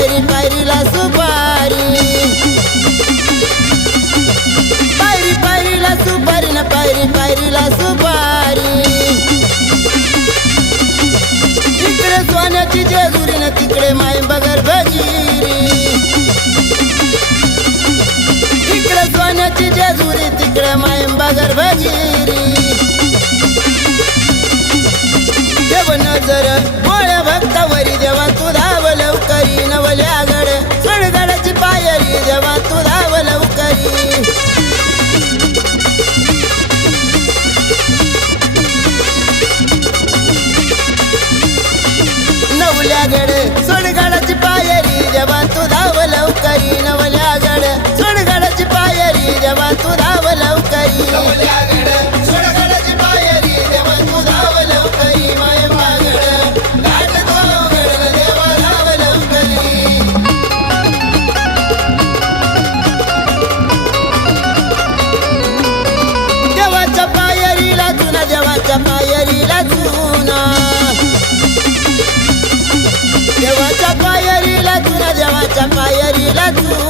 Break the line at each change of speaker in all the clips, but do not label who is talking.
पायरी पायरीला सुपारी. पायरी पायरीला सुपारी ना पायरी पायरीला सुपारी. तिकडे सोन्याची जेजुरी ना तिकडे माय बगर बगिरी तिकडे सोन्याची जेजुरी तिकडे माय बगर देव नजर भक्त I'm ya fayari latu.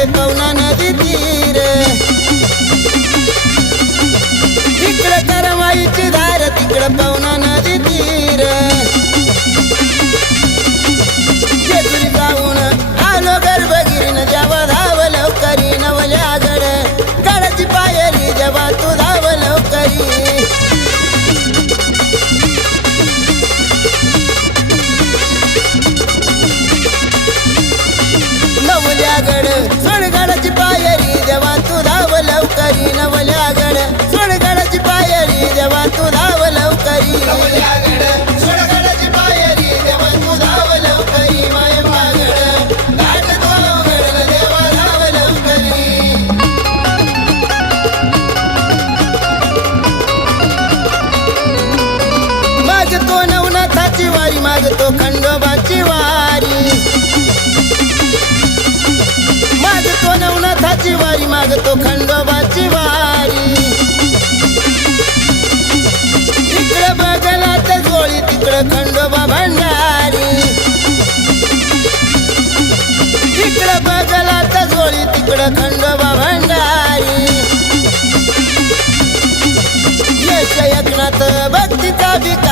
धार पवना नदी तीर। इकडं करमाईची धार तिकडे पवना नवनाथाची वारी मागतो खंडोबाची वारी मागतो नवनाथाची वारी मागतो खंडोबाची वारी तिकडं बघला तर गोळी तिकडं खंडोबा भंडारी तिकडं बघला तर गोळी तिकडं खंडोबा भंडारी एकनाथ भक्तीचा विकास